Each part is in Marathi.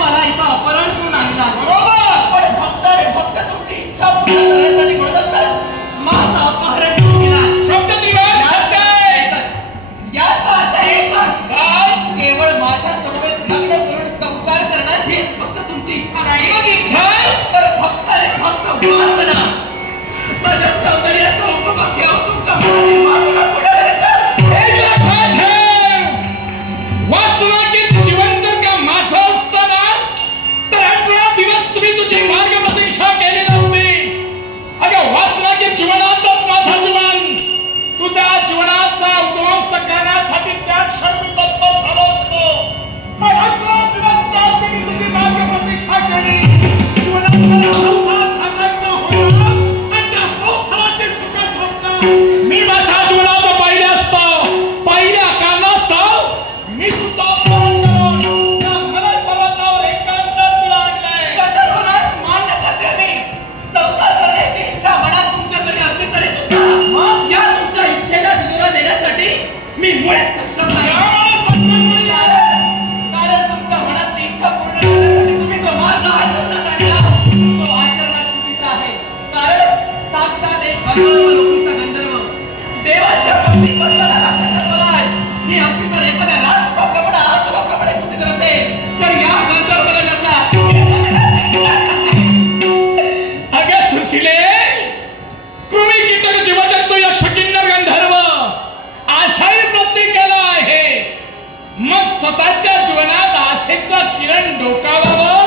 मला इथं अपहरण करून आणला. बरोबर. मी अगदी जर एखाद्या राष्ट्राप्रमाणे आसुराप्रमाणे कृती करत आहे तर या गंधर्वराजाचा अगं सुशिले, कृमी कीटक जीवजंतू यक्ष किन्नर गंधर्व आशाही प्रत्येकाला आहे. मग स्वतःच्या जीवनात आशेचा किरण डोकावावं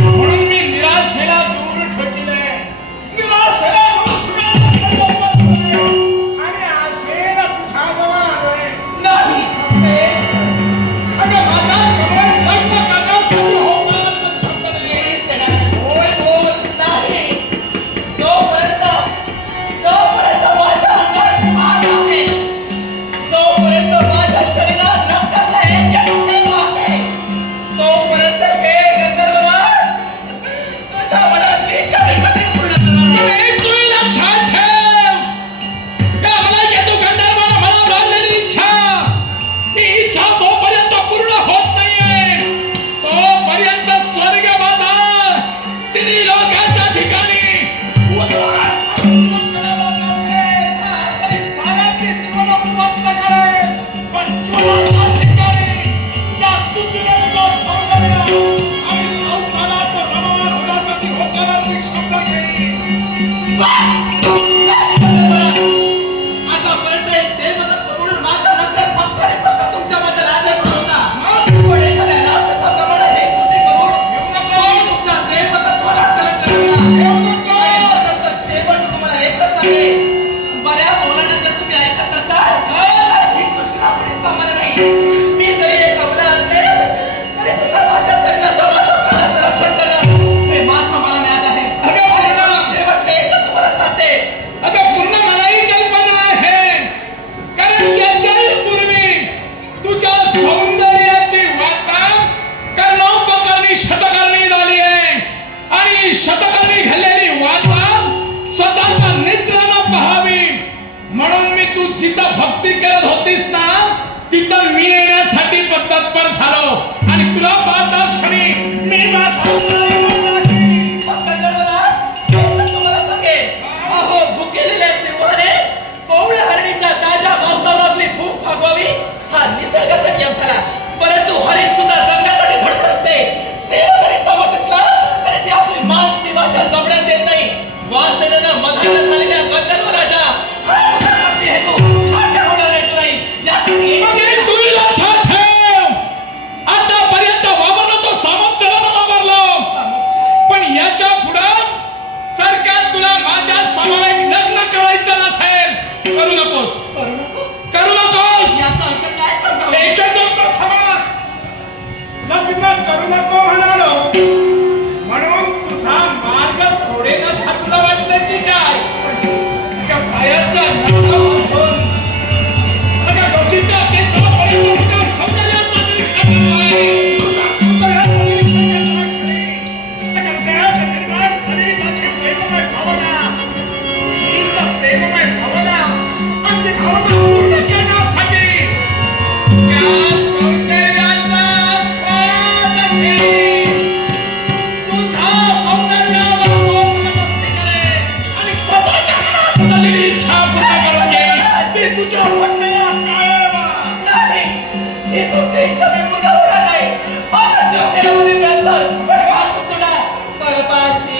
म्हणून मी निराशेला दूर ठोकिले. निराशेला दूर आणि आशेला तुझ्याजवळ आलोय. नाही अगं माझ्या समोर लग्न करण्यासाठी होकार शब्द नाही. होय बोल नाही. जोपर्यंत माझ्या अंगात श्वास आहे, तोपर्यंत माझ्या शरीरात रक्ताचा एक थेंब आहे, तोपर्यंत हे गंधर्वराज तुझ्या मनात विचारांमध्ये पूर्ण करणार आहे. अरे तू लक्षात ठेव, या मलाकेतू गंधर्वानं मला बांधलेली इच्छा, ही इच्छा तोपर्यंत पूर्ण होत नाहीये तोपर्यंत स्वर्ग माता तिन्ही लोकांच्या ठिकाणी पण जीवनाच्या ठिकाणी या सुशिलेचं सौंदर्य आणि संसाराचं रमण होण्यासाठी होकाराची शब्द घेईन. आतापर्यंत एक देवदत्त म्हणून माझ्या नजरेत फक्त आणि फक्त तुमच्याबद्दल आदर होता. पण एखाद्या राक्षसाप्रमाणे हे कृती करून मी तुमच्या देवदत्तत्वाला कलंक घातला. तर शेवट तुम्हाला एकच सांगेन, बऱ्या बोलण्यानंतर तुम्ही ऐकत नसाल तर ही सुशिला कुणीच सामान्य नाही. मी जरी एक अबला असले तरी सुद्धा माझ्या शरीराचं माझ्या प्राणाचं रक्षण करणं हे माझं मला ज्ञात आहे. शेवटचं एकच तुम्हाला सांगते, अगं पूर्ण मलाही कल्पना आहे, कारण याच्याही पूर्वी तुझ्या सौंदर्याची वार्ता कर्णोपकरणी शतकर्णी झाली आहे आणि शतकर्णी घाललेली वार्ता स्वतःच्या नेत्रानं पाहावी म्हणून मी तू जिथं भक्ती करत होतीस ना तिथं मी येण्यासाठी तत्पर झालो आणि तुला पाहता क्षणी मी गंधर्वराज, एकच तुम्हाला सांगेन, अहो भुकेलेल्या सिंहाने कोवळ्या हरणीच्या ताज्या मांसावर आपली भूक भागवावी हा निसर्गाचा नियम झाला. परंतु हरिण सुद्धा जगण्यासाठी धडपड असते. सिंह जरी समोर दिसला तरी ती आपली मांस सिंहाच्या जबड्यात देत नाही. वासनेनं मधानं झालेल्या गंधर्वराजा हा आपली हेतू साध्य होणार नाही. यासाठी तू लक्षात ठेव, आतापर्यंत वावरलो तो सामोपचारानं वावरलो, पण याच्या पुढं जर का तुला माझ्या समवेत लग्न करायचं नसेल करू नकोस. करू नकोस. याचा अर्थ काय सांगतो? एकच होतो समाज. लग्न करू नको म्हणालो म्हणून तुझा मार्ग सोडेन असं तुला वाटलं की काय? एका बायाच्या नखापासून एका डोकीच्या केसापर्यंत तुझ्या सौंदर्याचं निरीक्षण करतोय. तुझ्या सौंदर्याचं निरीक्षण करणाऱ्या क्षणी एका देहाचं निर्माण झालेली माझी प्रेममय भावना, हीच प्रेममय भावना आणि ती भावना पूर्ण करण्यासाठी तुझ्या सौंदर्याचा स्वाद घेईन. तुझ्या सौंदर्यावर नमस्ते करेन आणि स्वतःच्या मनात झालेली इच्छा पूर्ण करून घेईन. मी तुझ्या वाटण्याला कायम नाही, ही तुमची इच्छा मी पूर्ण होणार नाही. माझ्या जीवनामध्ये नंतर